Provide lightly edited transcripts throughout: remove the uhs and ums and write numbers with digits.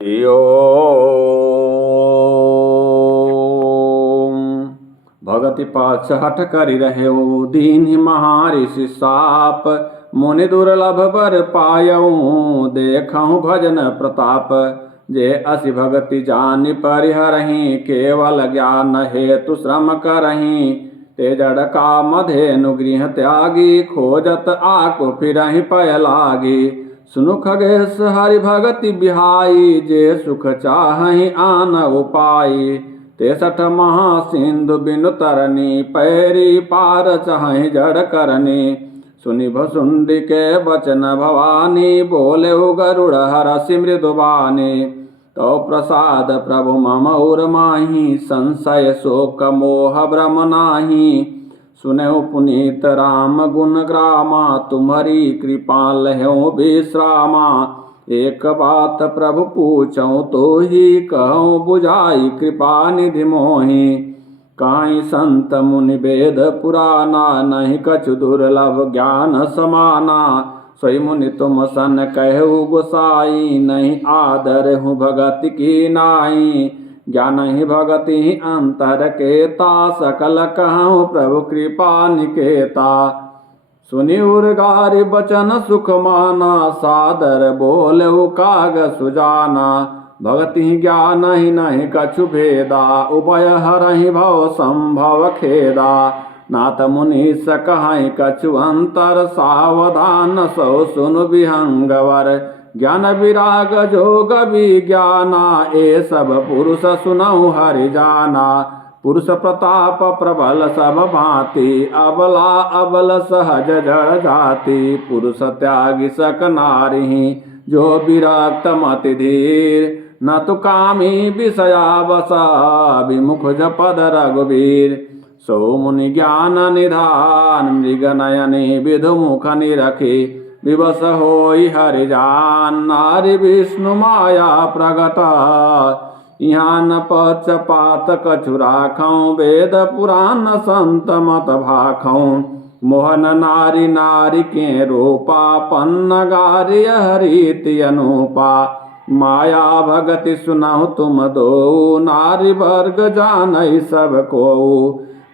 ओम भगति पाछ हठ करि रहयो दीन महाऋषि साप मुनि दुर्लभ बर पायऊ देखहु भजन प्रताप जे असि भगति जानि परिहरहि केवल ज्ञान हेतु श्रम करहि ते जड़ काम धेनु गृह त्यागी खोजत आको फिरहि पय लागी सुनु खगेश हरि भगति बिहाई जे सुख चाहि आन उपाई तेसठ महासिंधु बिनु तरनी पैरी पार चाहि जड़ करनी सुनि भसुंडी के बचन भवानी बोले गरुड़ हरसि मृदुबानी तो प्रसाद प्रभु मम उर माही संशय शोक मोह भ्रम नाही सुनहु पुनीत राम गुण ग्रामा तुम्हारी कृपा लहु विश्रामा एक बात प्रभु पूछऊँ तो ही कहूँ बुझाई कृपा निधि मोहि काई संत मुनि वेद पुराना नहीं कछु दुर्लभ ज्ञान समाना सोई मुनि तुम सन कहु गोसाई नहीं आदर हूँ भगति की नाई ज्ञान ही भगति ही अंतर केता सकल कहूँ प्रभु कृपा निकेता सुनि उर्गारि बचन सुख माना सादर बोलऊ काग सुजाना भगति ज्ञान ही नहीं कछु भेदा उभय हरहि भव संभव खेदा नाथ मुनि सकहि कछु अंतर सावधान सो सुनु विहंगवर ज्ञान विराग जोग विज्ञाना ए सब पुरुष सुनहु हरि जाना पुरुष प्रताप प्रबल सब भांति अबला अबल सहज जड़ जाति पुरुष त्यागी सक नारी जो विरक्त मति धीर न तो कामी विषया बसा विमुख जपद रघुवीर सो मुनि ज्ञान निधान मृग नयनि विधु मुख निरखी विवश होई हरि जान नारी विष्णु माया प्रगटा यहाँ न पक्षपात कछु राखऊँ वेद पुराण संत मत भाखऊँ मोहन नारी नारी के रूपा पन्न गारि हरीति अनुपा माया भगति सुनहु तुम दो नारी वर्ग जानई सब को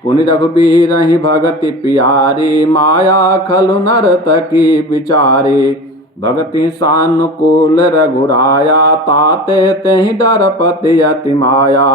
पुनि रघुबीर ही भगति प्यारी माया खलु नर्तकी बिचारी भगति सानुकूल रघुराया ताते तेहि डरपति अति माया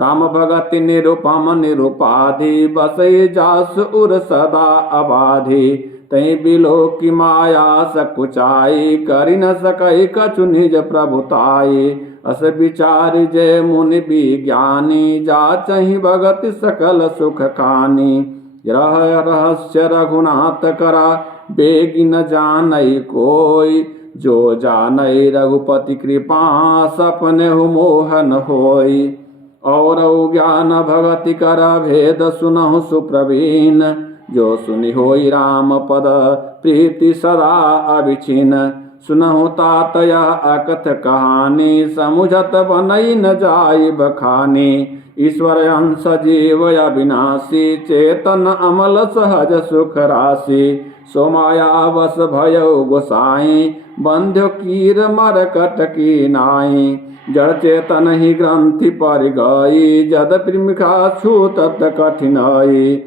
राम भगति निरुपम निरुपाधि बसई जास उर सदा अबाधि तई बिलो की माया सकुचाई करि न सकई कछु निज प्रभुताई अस विचार जय मुनि विज्ञानी जाचहि भगति सकल सुख खानी रहस्य रघुनाथ करा बेगी न जानई कोई जो जानई रघुपति कृपा सपने हु मोहन होई और ज्ञान भगति कर भेद सुनहु सुप्रवीण जो सुनि होई राम पद प्रीति सदा अभिचिन सुनहु तात यह अकथ कहानी समुझत बनई न जाई बखानी ईश्वर अंश जीव अविनाशी चेतन अमल सहज सुख राशि सोमाया बस भयो गोसाई बंध्यो कीर मरकट की नाई जड़ चेतन ही ग्रंथि पर गई जद प्रेमिका छूतत कठिनाई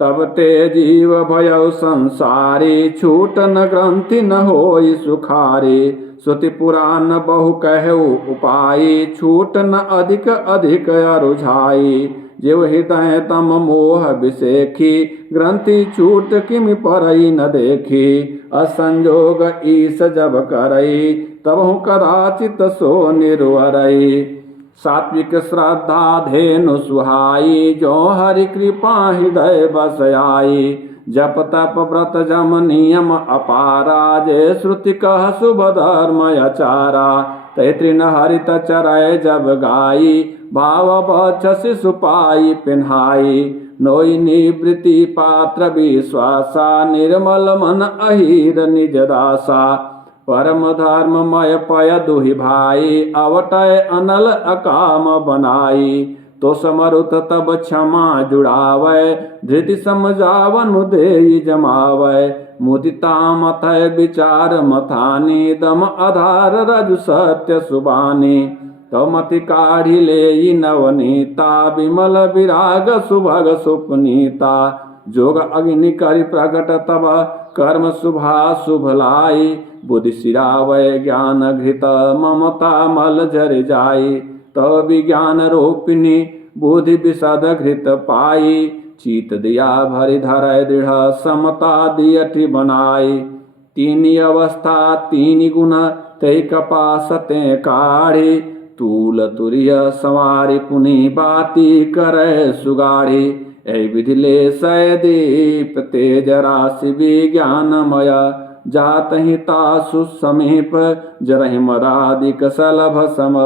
तब ते जीव भयो संसारी छूटन ग्रंथि न होई सुखारी श्रुति पुराण बहु कहु उपाई छूट न अधिक अधिक अरुझाई जीव हृदय तम मोह विसेखी ग्रंथि छूट किमि परई न देखी असंजोग ईस जब करई तबहु कदाचित सो निरुअरई सात्विक श्रद्धा धेनु सुहाई जो हरि कृपा हृदय बस आई जप तप व्रत जम नियम अपारा जे श्रुति कह शुभ धर्म अचारा ते तृण हरित चरय जब गाई भाव बचसि सुपाई पिन्हाई नोई निवृत्ति पात्र विश्वासा निर्मल मन अहिर निज दासा परम धर्ममय पय दुहि भाई अवटय अनल अकाम बनाई तो समरुत तब क्षमा जुड़ावै धृति समझावन देई जमावै मुदिता मथय विचार मथानी दम आधार रजु सत्य सुबानी तो मति काढ़ी ले नवनीता विमल विराग सुभग सुपनीता जोग अग्नि करि प्रकट तब कर्म शुभा शुभ लाई बुद्धि सिरावय ज्ञान घृत ममता मल जर जाई तो विज्ञान रूपिणी बुद्धि विशद घृत पाई चीत दिया भरि धरय दृढ़ समता दियठि बनाई तीन अवस्था तीन गुण तै कपास ते काढ़ी तूल तुरिय संवारी पुनि बाती करे सुगाढ़ी ऐ विधि ले सय दीप तेज राशि विज्ञानमय जात ही तासु समीप जरहि मदादिक सलभ सम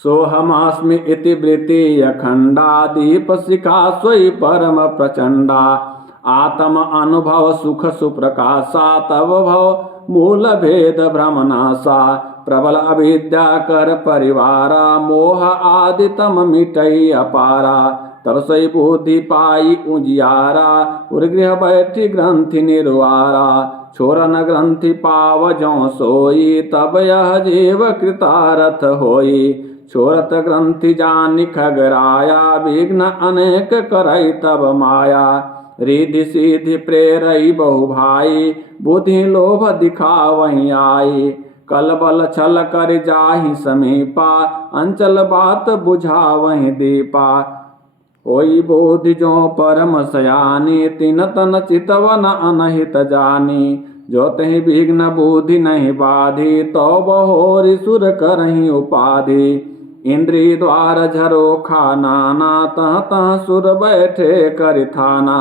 सोहमास्मि इति वृत्ति अखंडा दीप शिखा स्वयं परम प्रचंडा आत्म अनुभव सुख सुप्रकाशा तव भव मूल भेद भ्रमनाशा प्रबल अविद्या कर परिवारा मोह आदि तम मिटई अपारा तब सही बुद्धि पाई उजियारा उर्गृह बैठी ग्रंथि निर्वारा छोरन ग्रंथि पाव जौ सोई तब यह जीव कृतारथ होई छोरत ग्रंथि जानि खगराया विघ्न अनेक करई तब माया रिधि सिद्धि प्रेरई बहु भाई बुद्धि लोभ दिखावहि आई कल बल छल कर जाहि समीपा अंचल बात बुझावहि दीपा होई बोधि जो परम सयानी तिन तन चितवन अनहित जानी जो तहि विघ्न बुद्धि नहीं बाधी तो बहोरि सुर करहि उपाधि इंद्री द्वार झरोखा नाना तह तह सुर बैठे करिथाना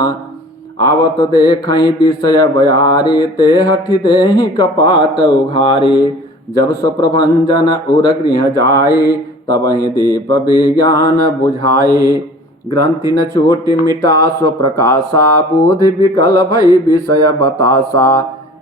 आवत देखहि विषय बयारी ते हठि देहि कपाट उघारी जब सुप्रभंजन उर गृह जाई तबहि दीप विज्ञान बुझाई ग्रंथि न छूटि मिटा स्व प्रकाशा बुद्धि विकल भई विषय बतासा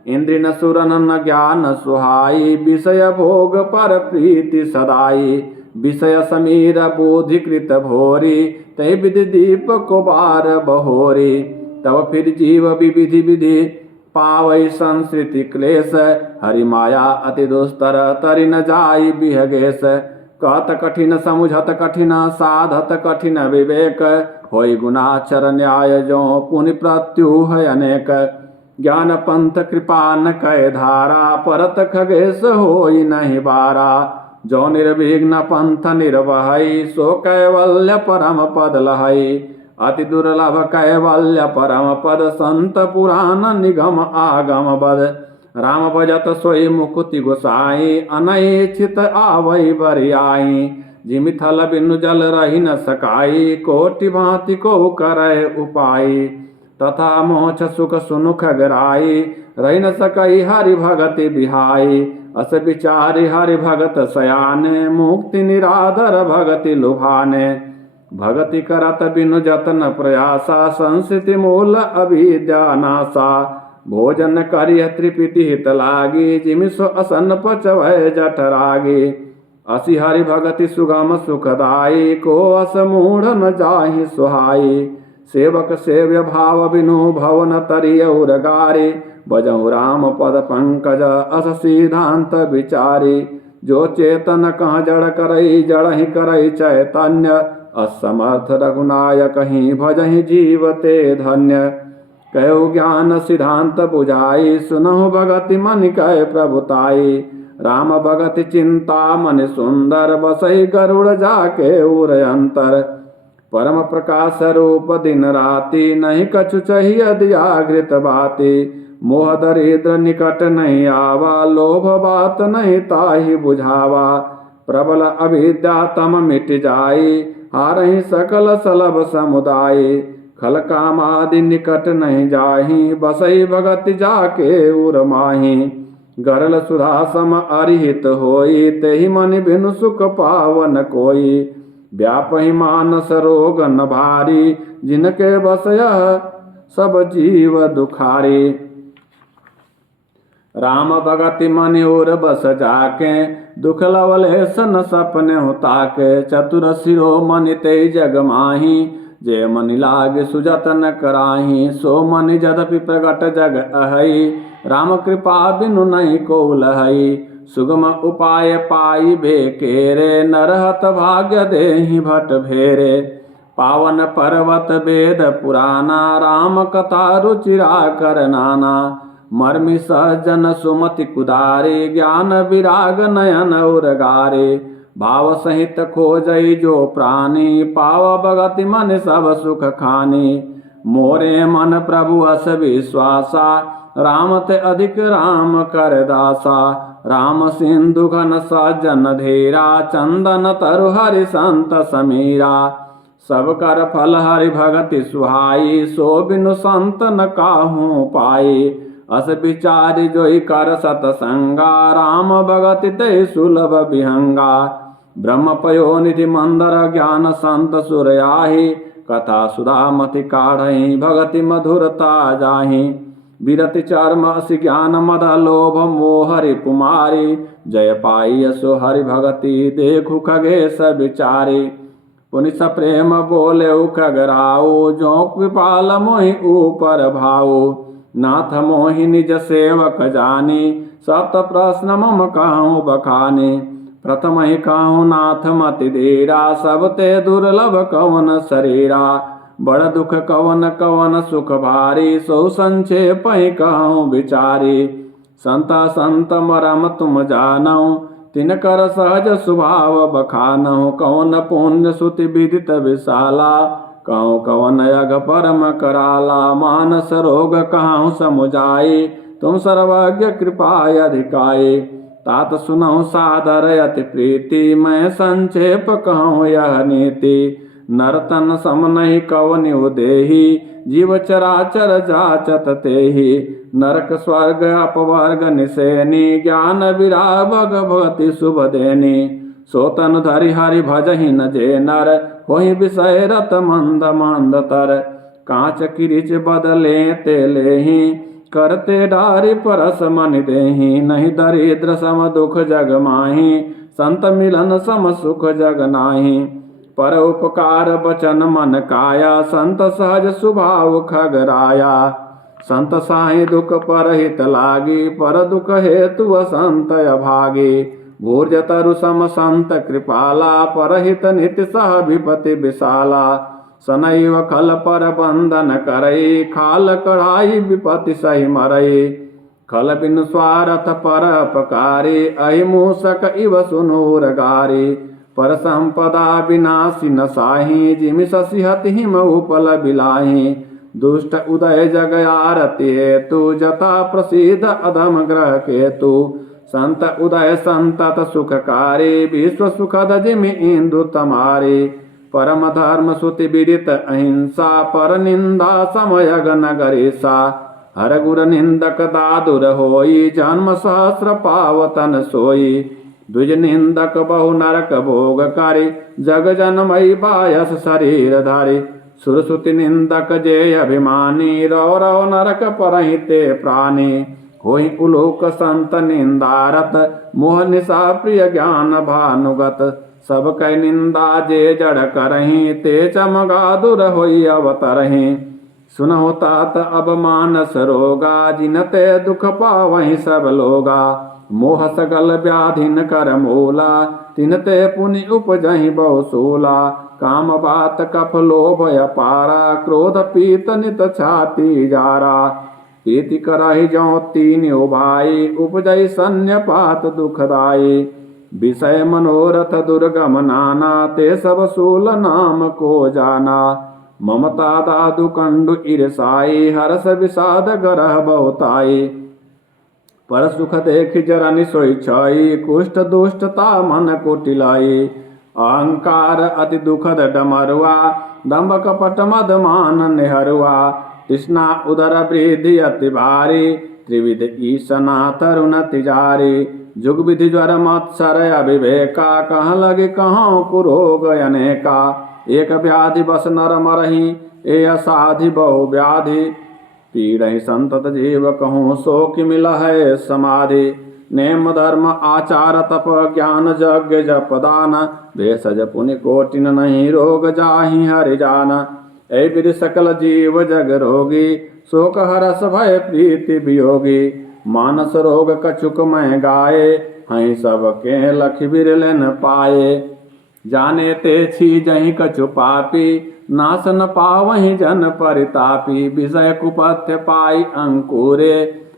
इंद्रि न सुरन न ज्ञान सुहाई विषय भोग पर प्रीति सदाई विषय समीर बुद्धि कृत भोरी तय विधि दीप को बार बहोरी तब फिर जीव विविधि विधि पावई संस्कृति क्लेश हरि माया अति दुस्तर तरि न जाई बिहगेश कहत कठिन समुझत कठिन साधत कठिन विवेक होई गुणाचर न्याय जो पुनि प्रत्युह अनेक ज्ञान पंथ कृपा न कय धारा परत खगेश होई नहीं बारा जो निर्विघ्न पंथ निर्वहई सो कैवल्य परम पद लहई अति दुर्लभ कैवल्य परम पद संत पुराण निगम आगम बद राम भजत सोई मुकुति गोसाई अनैच्छित आवई बरियाई जिमि थल बिनु जल रही न सकाई कोटि भांति को करे उपाई तथा मोक्ष सुख सुनु खगराई रही न सकई हरि भगति बिहाई अस विचारी हरि भगत सयाने मुक्ति निराधर भगति लुभाने भगति करत बिनु जतन प्रयासा संस्कृति मूल अविद्या नासा भोजन करिय त्रिपिति हित लागी जिमिसो असन पचवय जठरागी असि हरि भगति सुगम सुखदाई को अस मूढ़ न जाहि सुहाई सेवक सेव्य भाव बिनु भवन तरिय उरगारी बजहु राम पद पंकज अस सिद्धांत विचारी जो चेतन कह जड़ करई जड़हि करई चैतन्य असमर्थ रघुनायक ही भजहि जीवते धन्य कहु ज्ञान सिद्धांत बुझाई सुनहु भगति मन कह प्रभुताई राम भगति चिंता मन सुंदर बसई गरुड़ जाके उर अंतर परम प्रकाश रूप दिन राति नहीं कछु चाहिए दियागृत बाती मोह दरिद्र निकट नहीं आवा लोभ बात नहीं ताहि बुझावा प्रबल अविद्या तम मिट जाई हारहि सकल सलभ समुदाय खल कामादि निकट नहीं जाहि बसई भगति जाके उर माही गरल सुधा सम अरिहित होई तेहि मन बिनु सुख पावन कोई व्यापहि मानस रोग न भारी जिनके बसय सब जीव दुखारी राम भगति मन उर बस जाके दुख लवले सन सपने होता के चतुर सिरो मन ते जग माही जे मनि लागे सुजत न कराही, सो मनि यद्यपि प्रगट जग अहई, राम कृपा बिनु नहीं को लहई। सुगम उपाय पाई बेकेरे, नरहत भाग्य देहि भट भेरे। पावन पर्वत वेद पुराना, राम कथा रुचिरा कर नाना। मर्मि सहजन सुमति कुदारे, ज्ञान विराग नयन उरगारे। भाव सहित खोजई जो प्राणी, पाव भगति मन सब सुख खानी। मोरे मन प्रभु हस विश्वासा, राम ते अधिक राम कर दासा। राम सिंधु घन सज्जन धीरा, चंदन तरु हरि संत समीरा। सब कर फल हरि भगति सुहाई, सो बिनु संत न काहू पाई। अस विचारि जोई कर सतसंगा, राम भगति ते सुलभ विहंगा। ब्रह्म पयोनिधि मंदर ज्ञान संत सुरयाही, कथा सुधा मति काढ़ही भगति मधुरता जाही। विरति चर्म असि ज्ञान मद लोभ मोह हरि पुमारी, जय पाई असो हरि भगति देखु खगेश विचारी। पुनि सप्रेम बोले खगराओ, जो कृपाल मोहि ऊपर भाओ। नाथ मोहि निज सेवक जानी, सप्त प्रश्न मम कहूँ बखानी। प्रथम ही कहूँ नाथ मति धीरा, सब ते दुर्लभ कवन शरीरा। बड़ दुख कवन कवन सुख भारी, सो संक्षेप ही कहूँ विचारी। संत संत मरम तुम जानऊ, तिन कर सहज स्वभाव बखानहु। कौन पुण्य सुति विदित विशाला, कहूँ कवन यज्ञ परम कराला। मानस रोग कहूँ समुझाई, तुम सर्वज्ञ कृपा अधिकाई। तात सुनहु सादर अति प्रीति, मैं संक्षेप कहूँ यह नीति। नरतन सम नहीं कवनि उदेहि, जीव चराचर जाचत तेहि। नरक स्वर्ग अपवर्ग निसेनी, ज्ञान विराग भगवती शुभ देनी। सोतन धरि हरि भजहि न जे नर, होहि विषय रत मंद मंद तर। कांच किरिच बदले ते लेहि, करते डारि परस मनि देहि। नहीं दरिद्र सम दुख जग माहि, संत मिलन सम सुख जग नाही। पर उपकार बचन मन काया, संत सहज स्वभाव खगराया। संत साहि दुख परहित लागी, पर दुख हेतु संत अभागी। भूर्ज तरु सम संत कृपाला, परहित नित्य सह विपति विशाला। सनैव खल पर बंधन करई, खाल कढ़ाई विपति सही मरई। खल बिनु स्वार्थ पर अपकारी, अहि मूषक इव सुनूर गारी। पर संपदा विनाशी न साही, जिमि शशि हति हिम उपल बिलाही। दुष्ट उदय जग आरति हेतु, जता प्रसिद्ध अधम ग्रह केतु। संत उदय संतत सुखकारी, विश्व सुखद जिमि इंदु तमारी। परम धर्म सुति विदित अहिंसा, पर निंदा समयग नगरीसा। हर गुर निंदक दादुर होई, जन्म सहस्र पावतन सोई। द्विज निंदक बहु नरक भोग करि, जग जनमई बायस शरीर धारी। सुरसुति निंदक जे अभिमानी, रौ रौ नरक परहिते प्राणी। होई उलोक संत निंदारत, मोह निशा प्रिय ज्ञान भानुगत। सब कै निंदा जे जड़ करहीं, ते चमगादुर होई अवतरहीं। सुनहु तात अब मानस रोगा, जिनते दुख पावहीं सब लोगा। मोह सगल व्याधिन कर मूला, तिनते पुनि उपजहि बहु सूला। काम बात कफ लोभ अपारा, क्रोध पीत नित छाती जारा। प्रीति करहि जौ तीन उभाई, उपजई सन्यपात दुखदाई। विषय मनोरथ दुर्गम नाना, ते सब सूल नाम को जाना। ममता दादु कंडु ईर्षाई, हरस विषाद गरह बहुताई। पर सुख देख जरनि सोई छाई, कुष्ठ दुष्टता मन कुटिलाई। अहंकार अति दुखद डमरुआ, दंभ कपट मद मान निहरुआ। तृष्णा उदर वृद्धि अति भारी, त्रिविध ईसना तरुण तिजारी। जुग विधि ज्वर मत्सर अविवेका, कहाँ लगे कहाँ कुरोग अनेका। एक व्याधि बस नर मरहि, ए असाधि बहु व्याधि। पीड़हि संतत जीव कहूँ, सो कि मिल है समाधि। नेम धर्म आचार तप ज्ञान यज्ञ जप दान, भेषज पुनि कोटिन नहीं रोग जाहि हरि जान। ऐ विधि सकल जीव जग रोगी, शोक हरस भय प्रीति वियोगी। मानस रोग कछुक मैं गाए, हई सब के लख बिरलन पाए। जाने ते छी जहि कछु पापी, नाश न पावहि जन परितापी। विषय कुपथ्य पाई अंकुरे,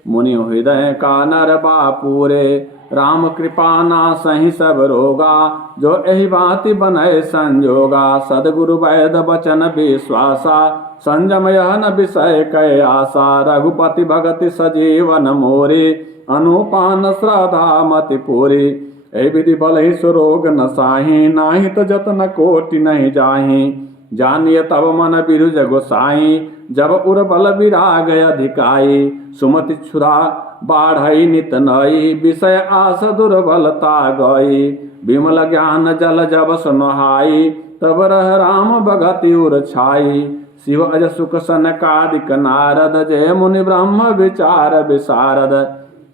मुनि हृदय का नर बापूरे। राम कृपा नासहि सब रोगा, जो एहि बाति बनय संजोगा। सद्गुरु वैद बचन विश्वासा, संजम यह न विषय कै आशा। रघुपति भगति सजीवन मोरे, अनुपान श्रद्धा मति पूरी। ऐ विधि बलहि सुरोग न साहि, नाही तो जतन कोटि नहीं जाहि। जानिय तब मन बिरुज गोसाई, जब उर बल विराग अधिकाई। सुमति क्षुधा बाढ़ई नित नई, विषय आस दुर्बलता गई। विमल ज्ञान जल जब सुनहाई, तब रह राम भगति उर छाई। शिव अज सुख सनकादिक नारद, जय मुनि ब्रह्म विचार विशारद।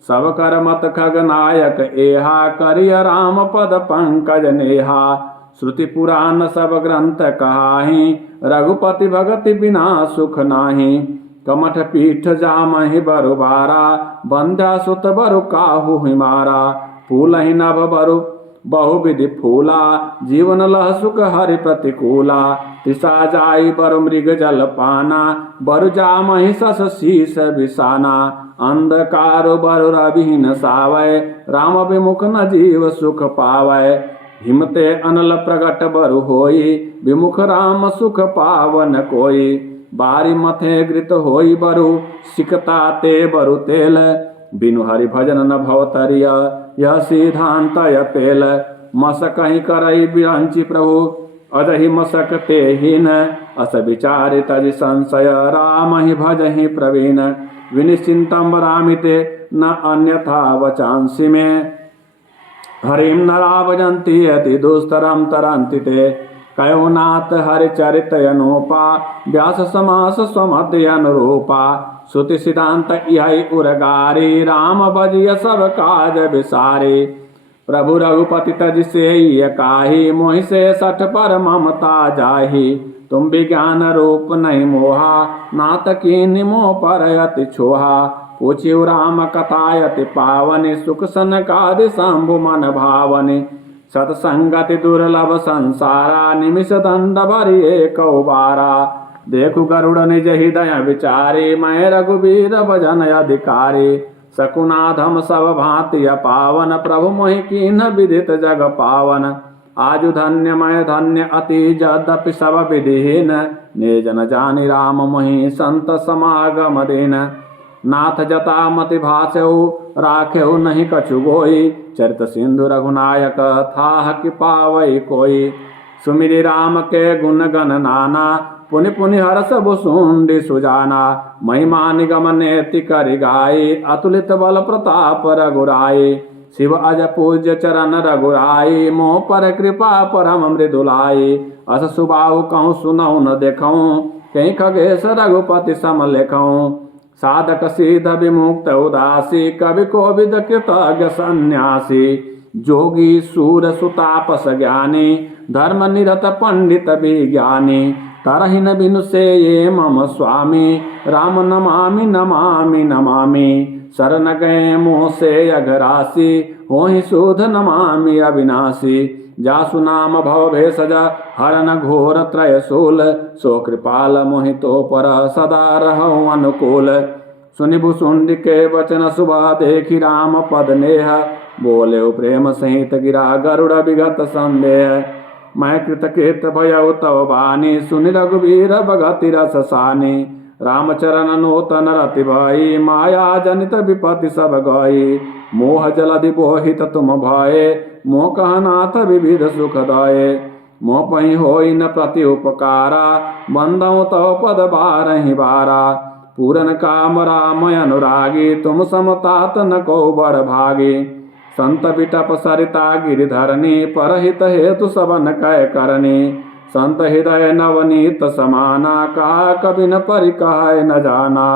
सब कर मत खगनायक एहा, करिय राम पद पंकज नेहा। श्रुति पुराण सब ग्रंथ कहाहि, रघुपति भगति बिना सुख नाही। कमठ पीठ जामहि बरु बारा, बंध्या सुत बरु काहू हिमारा। फूलहि नभ बरु बहुविधि फूला, जीवन लह सुख हरि प्रतिकूला। तृषा जाई बरु मृग जल पाना, बरु जामहि सस शीस बिसाना। अंधकार बरु रविहीन सावय, राम विमुख न जीव सुख पावय। हिमते अनल प्रगट बरु होई, विमुख राम सुख पावन कोई। बारी मथे घृत होई बरु, सिकता ते बरु तेल। बिनु हरि भजन न भवतरिय, यह सिद्धांत तेल। मसक कहीं करई बिरंची प्रभु, अजहि मसक ते हीन। अस विचारि तजि संशय, राम ही भजहि प्रवीण। विनिश्चिंतम रामिते न अन्यथा वचांसि में, हरिम नरा भजन्ति अति दुस्तरम तरन्ति ते। कयो नाथ हरिचरित अनुपा, व्यास समास स्वमति अनुरूपा। श्रुति सिद्धांत इहै उरगारी, राम भजिय सब काज विसारे। प्रभु रघुपति तज सेई काही, मोहि से सठ पर ममता जाहि। तुम विज्ञान रूप नहीं मोहा, नाथ कीन्हि मोह पर अति छोहा। पूछिउ राम कथायति पावनि, सुख सनकादि शंभु मन भावनि। सतसंगति दुर्लभ संसारा, निमिष दंड भरि एकौ बारा। देखु गरुड़ निज हृदय विचारी, मैं रघुबीर भजन अधिकारी। शकुनाधम सब भांति पावन, प्रभु मोहि कीन्ह विदित जग पावन। आजु धन्य मैं धन्य अति, यद्यपि सब विधिहीन। निज न जानि राम मोहि, संत समागम दीन। नाथ जता मति भाषौ, राखेउ नहीं कछु गोई। चरित सिंधु रघुनायक, थाह कि पावई कोई। सुमिरि राम के गुण गण नाना, पुनि पुनि हरष भुसुंडी सुजाना। महिमा निगम नेति करि गाई, अतुलित बल प्रताप रघुराई। शिव अज पूज्य चरण रघुराई, मोह पर कृपा परम मृदुलाई। अस सुबाहु कहूँ सुनऊ न देखऊँ, कहीं खगेश रघुपति सम लेखऊँ। साधक सिद्ध विमुक्त उदासी, कवि कोविद कृतज्ञ सन्यासी। जोगी सूर सुतापस ज्ञानी, धर्म निरत पंडित विज्ञानी। तरहिन बिनु से ये मम स्वामी, राम नमामि नमामि नमामि। शरण गए मोह से अघरासी, होहि शोध नमामि अविनाशी। जासु नाम भव भेषज, हरन घोर त्रयशूल। सो कृपाल मोहि तो पर, सदा रहऊँ अनुकूल। सुनि भुसुंडी के वचन सुबह, देखि राम पद नेह। बोले प्रेम सहित गिरा, गरुड़ विगत संदेह। मैं कृतकृत भयउ तव बानी, सुनि रघुबीर भगति रस सानी। रामचरण नूतन रति भई, माया जनित विपत्ति सब गई। मोह जलधि बोहित तुम भये, मोह कहनाथ विविध सुख दये। मोह पहि होई न प्रति उपकारा, बंदौ तव पद बारहि बारा। पूरन काम राम अनुरागी, तुम समतात न को बड़ भागी। संत बिटप सरिता गिरिधरनी, परहित हेतु सबन कै करनी। संत हृदय नवनीत समाना, कहा कभी न परिकह न जाना।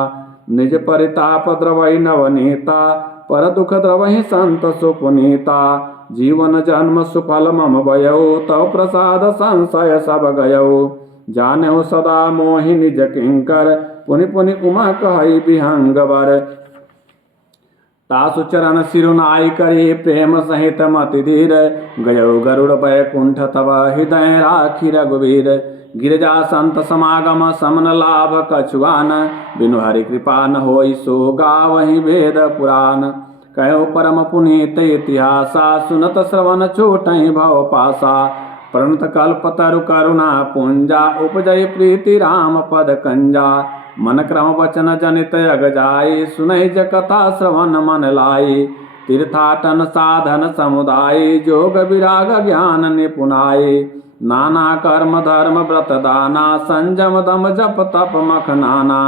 निज परिताप द्रवई नवनीता, पर दुख द्रवहि संत सुपुनीता। जीवन जन्म सुफल मम भयउ, तव प्रसाद संशय सब गयउ। जाने हो सदा मोहि निज किंकर, पुनि पुनि उमा कहई विहंगवर। तासु चरण सिरुनाई करी, प्रेम सहित मति धीर, गयो गरुड़ बैकुंठ तब हृदय राखी रघुवीर। गिरजा संत समागम समन लाभ कछुआन, बिनु हरि कृपा न होई सो गावहि वेद पुराण। कहो परम पुनीत इतिहासा, सुनत श्रवण छूटहि भव पासा। प्रणत कल्प तरु करुणा पुंजा, उपजय प्रीति राम पद कंजा। मन क्रम वचन जनित अग जाई, सुनहि ज कथा श्रवण मन लाई। तीर्थाटन साधन समुदाय, जोग विराग ज्ञान निपुनाई। नाना कर्म धर्म व्रत दाना, संजम दम जप तप मख नाना।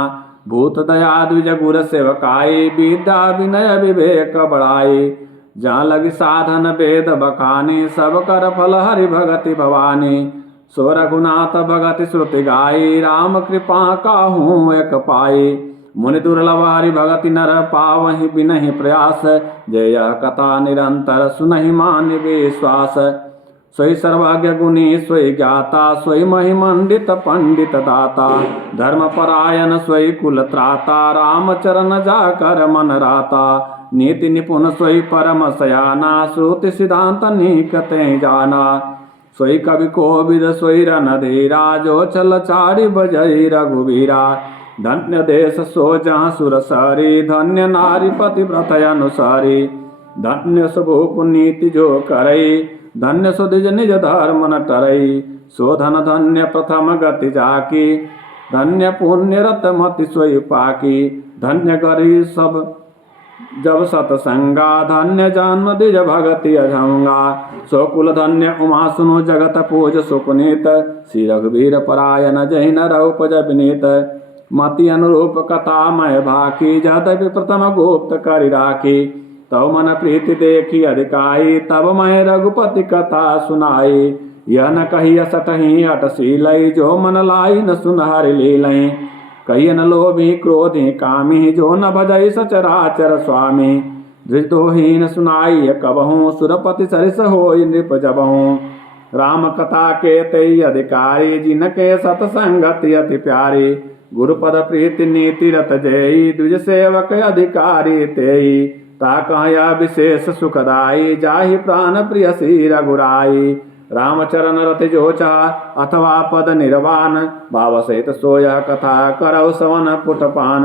भूत दया द्विज गुर सेवकाई, विद्या विनय विवेक बढ़ाई। जहाँ लगी साधन वेद बखानी, सब कर फल हरि भगति भवानी। सो रघुनाथ भगति श्रुति गाई, राम कृपा काहू एक पाई। मुनि दुर्लभ हरि भगति नर पावहि बिनहि प्रयास, जय कथा निरंतर सुनहि मान विश्वास। सोई सर्वज्ञ गुणी सोई ज्ञाता, सोई महिमंडित पंडित दाता। धर्म परायण सोई कुल त्राता, राम चरण जाकर मन राता। नीति निपुण सोई परम सयाना, श्रुति सिद्धांत निकते जाना। सोई कवि कोविद सोई रणधीरा, जो चल चारि बजई रघुवीरा। धन्य देश सो जहाँ सुर सरी, धन्य नारी पतिव्रत अनुसारी। धन्य सुभूप नीति जो करई, धन्य सो द्विज निज धर्म न टरई। सो धन धन्य प्रथम गति जाकी, धन्य पुण्य रत मति सोई पाकी। धन्य गरी सब जब सतसंगा, धन्य जन्म द्विज भगति अझंगा। सो कुल धन्य उमा सुनो जगत पूज सुपुनीत, श्री रघुवीर परायण जहि न रघुपज विनीत। मति अनुरूप कथा मय भाकी, यद्यपि प्रथम गुप्त करि राखी। तब मन प्रीति देखी अधिकाई, तब मैं रघुपति कथा सुनाई। यह न कहिय सटहि अटशीलई, जो मन लाई न सुन हरि लीलई। कहिय न लोभी क्रोधी कामी, जो न भजई सचराचर स्वामी। धृतोहीन सुनाई कबहूँ, सुरपति सरिस होई नृप जबहूँ। राम कथा के तई अधिकारी, जिनके सतसंगति अति प्यारी। गुरुपद प्रीति नीति रत जेई, द्विज सेवक अधिकारी तेई। ताकया विशेष सुखदाई, जाहि प्राण प्रिय श्री रघुराई। रामचरण रति जो चाह, अथवा पद निर्वाण। भाव सहित सोय कथा, करौ सवन पुटपान।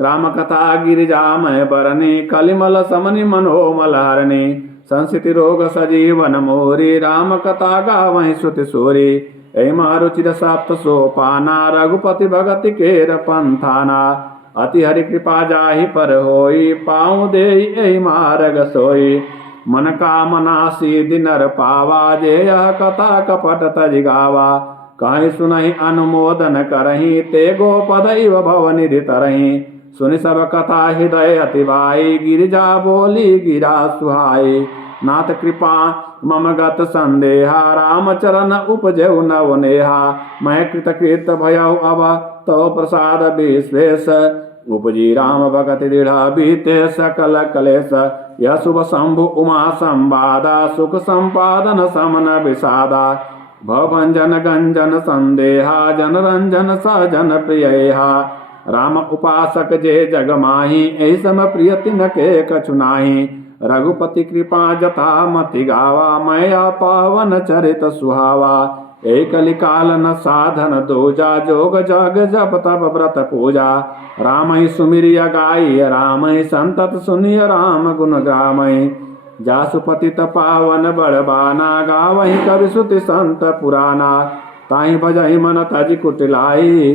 राम कथा गिरिजा मय बरनी, कलिमल समनि मनोमल हरणी। संसिति रोग सजीवन मोरी, राम कथा गावहि श्रुति सोरी। ऐ मारुचिर सप्त सोपाना, रघुपति भगति केर पंथाना। अति हरि कृपा जाहि पर होई, पाँव देई ऐ मार्ग सोई। मन कामना सिद्धि नर पावा, जे यह कथा कपट तजि गावा। कहीं सुनहि अनुमोदन करहि, ते गोपद इव भव निधि तरहि। सुनि सब कथा हृदय अति भाई, गिरिजा बोली गिरा सुहाई। नाथ कृपा मम गत संदेहा, राम चरण उपजौ नवनेहा। मैं कृतकृत भयौ अब, तो प्रसाद विश्वेश। उपजी राम भगति दृढ़ बीते सकल कलेश। यह शुभ शंभु उमा संवादा, सुख संपादन समन विषादा। भवभंजन गंजन संदेहा, जन रंजन सजन प्रियहा। राम उपासक जे जग माही, एहि सम प्रिय तिनके कछु नाही। रघुपति कृपा जथा मति गावा, मया पावन चरित सुहावा। एक कलिकाल न साधन दूजा, जोग जग जप तप व्रत पूजा। राम ही सुमिरिय गाई, राम ही संतत सुनिय राम गुण गामहि। जासु पतित पावन बड़बाना, गावहि कवि श्रुति संत पुराना। ताहि भजहि मन तजि कुटिलाई,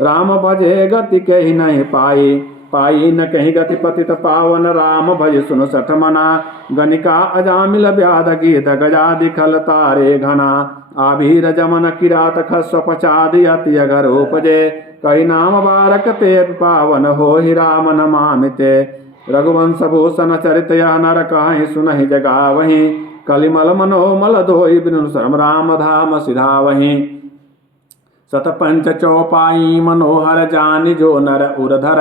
राम भजे गति कहि नहीं पाई। पाई न कहीं गति पतित पावन, राम भज सुन सठ मना। गणिका अजामिल व्याध गीत, गजा दिखल तारे घना। आभीर जमन किरात खस्व पचादि, अति अगर उपजे। कई नाम बारक ते पावन, हो ही राम नमामिते। रघुवंश भूषण चरित यह नर कहीं सुनहि जगावहि। कलिमल मनोमल धोई, बिनु शर्म राम धाम सिधावहि। शतपंच चौपाई मनोहर जानि जो नर उर्धर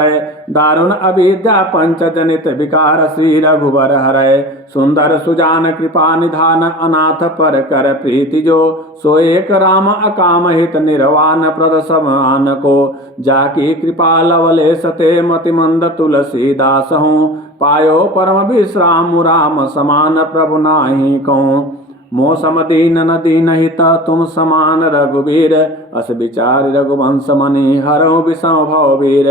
दारुण अविद्या पंच जनित विकार श्री रघुवर हरय सुंदर सुजान कृपा निधान अनाथ पर कर प्रीति जो सो एक राम अकाम हित निर्वाण प्रद समान को जाकी कृपा लवले सते मति मंद तुलसीदास हूँ पायो परम विश्राम राम समान प्रभु नाहि कहूँ मौसम दीन न दीन हित तुम समान रघुवीर अस विचार रघुवंश मणि हरहु विषम भव वीर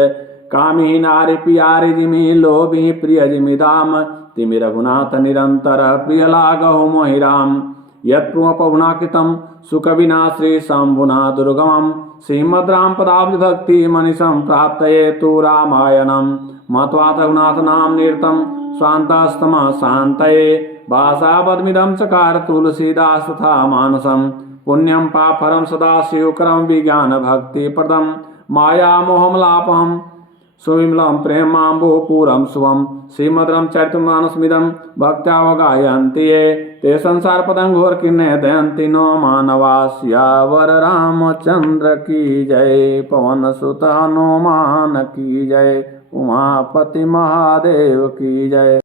कामी नारी प्यारी जिमि लोभी प्रिय जिमि दाम तिमि रघुनाथ निरंतर प्रिय लागहु मोहि राम यत्प्रुवपहुना कृतं सुकविना श्री शंभुना दुर्गमं श्रीमद् राम पदाब्ज भक्ति मनिषं प्राप्तये तु रामायणं मत्वा रघुनाथ नाम निरतं स्वान्तस्तम शान्तये भाषावदमिदं चकार तुलसीदास तथा मानसं पुण्यं पापरं सदा शिवकरं विज्ञान भक्ति प्रदं माया मोहमलापहं सुविमलं प्रेमाम्बुपूरं शुभं श्रीमद्रं चरितमानसमिदं भक्त्यावगायन्ति ये ते संसारपदं घोरकिन्ने दयन्ति नो मानवा सियावर रामचंद्र की जय पवन सुत हनुमान की जय उमापति महादेव की जय।